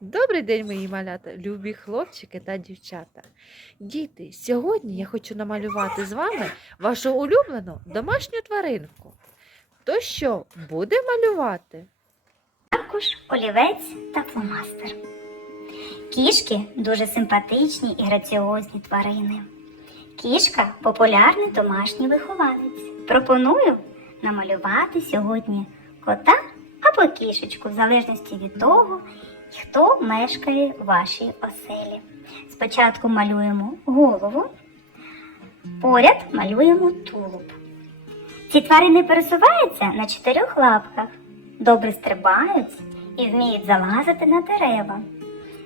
Добрий день, мої малята, любі хлопчики та дівчата. Діти, сьогодні я хочу намалювати з вами вашу улюблену домашню тваринку. То що, буде малювати? Аркуш, олівець та фломастер. Кішки дуже симпатичні і граціозні тварини. Кішка популярний домашній вихованець. Пропоную намалювати сьогодні кота або кішечку, в залежності від того, хто мешкає в вашій оселі. Спочатку малюємо голову, поряд малюємо тулуб. Ці тварини пересуваються на чотирьох лапках, добре стрибають і вміють залазити на дерева.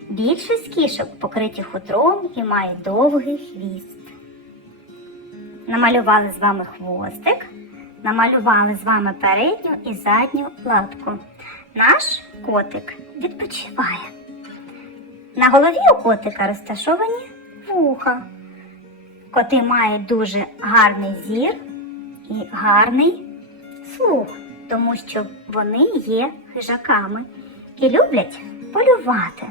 Більшість кішок покриті хутром і мають довгий хвіст. Намалювали з вами хвостик, намалювали з вами передню і задню лапку. Наш котик відпочиває. На голові у котика розташовані вуха. Коти мають дуже гарний зір і гарний слух, тому що вони є хижаками і люблять полювати.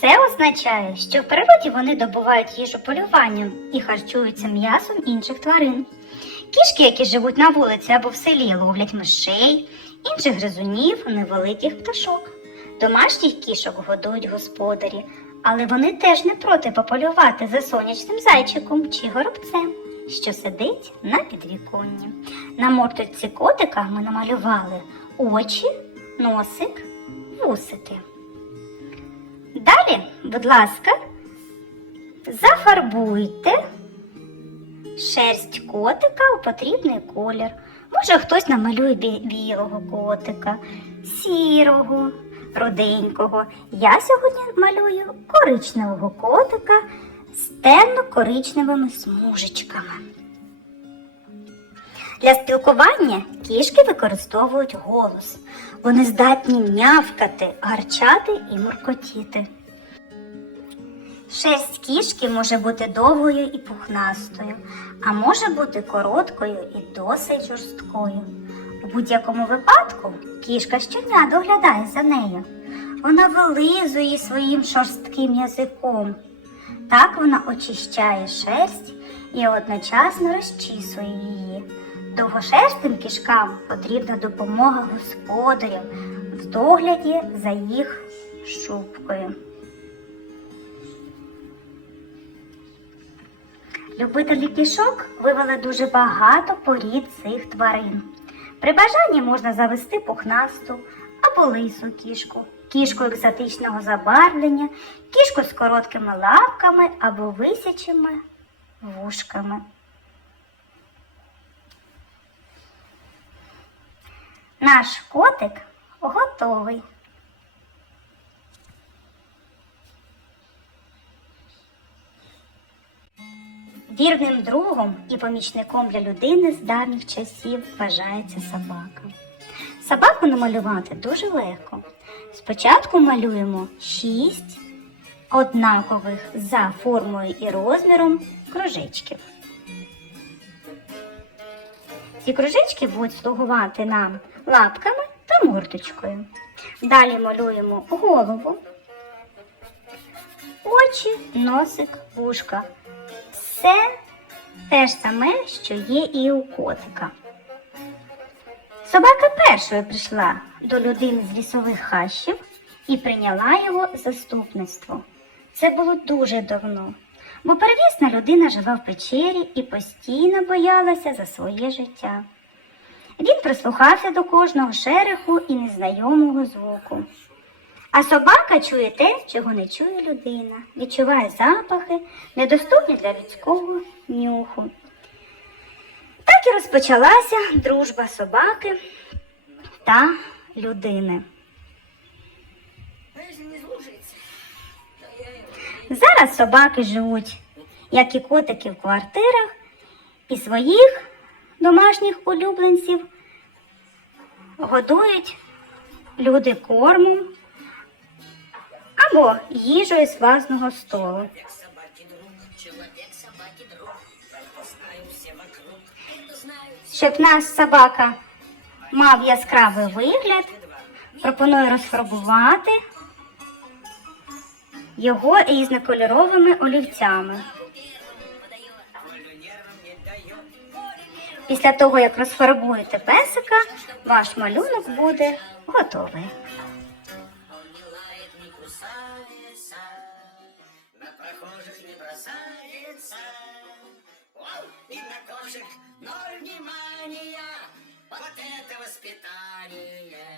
Це означає, що в природі вони добувають їжу полюванням і харчуються м'ясом інших тварин. Кішки, які живуть на вулиці або в селі, ловлять мишей, інших гризунів, невеликих пташок. Домашніх кішок годують господарі, але вони теж не проти пополювати за сонячним зайчиком чи горобцем, що сидить на підвіконні. На мордочці котика ми намалювали очі, носик, вусики. Далі, будь ласка, зафарбуйте шерсть котика у потрібний колір. Може, хтось намалює бі- білого котика, сірого, руденького. Я сьогодні малюю коричневого котика з темно-коричневими смужечками. Для спілкування кішки використовують голос. Вони здатні нявкати, гарчати і муркотіти. Шерсть кішки може бути довгою і пухнастою, а може бути короткою і досить жорсткою. У будь-якому випадку кішка щодня доглядає за нею. Вона вилизує своїм шорстким язиком. Так вона очищає шерсть і одночасно розчісує її. Довгошерстим кішкам потрібна допомога господарів в догляді за їх шубкою. Любителі кішок вивели дуже багато порід цих тварин. При бажанні можна завести пухнасту або лису кішку, кішку екзотичного забарвлення, кішку з короткими лапками або висячими вушками. Наш котик готовий. Вірним другом і помічником для людини з давніх часів вважається собака. Собаку намалювати дуже легко. Спочатку малюємо шість однакових за формою і розміром кружечків. Ці кружечки будуть слугувати нам лапками та мордочкою. Далі малюємо голову, очі, носик, вушка. Все те ж саме, що є і у котика. Собака першою прийшла до людини з лісових хащів і прийняла його заступництво. Це було дуже давно, бо первісна людина жила в печері і постійно боялася за своє життя. Він прислухався до кожного шереху і незнайомого звуку. А собака чує те, чого не чує людина, відчуває запахи, недоступні для людського нюху. Так і розпочалася дружба собаки та людини. Зараз собаки живуть, як і котики в квартирах, і своїх домашніх улюбленців годують люди кормом або їжею з власного столу. Щоб наш собака мав яскравий вигляд, пропоную розфарбувати його різнокольоровими олівцями. Після того, як розфарбуєте песика, ваш малюнок буде готовий. И на кошек ноль внимания. Вот это воспитание.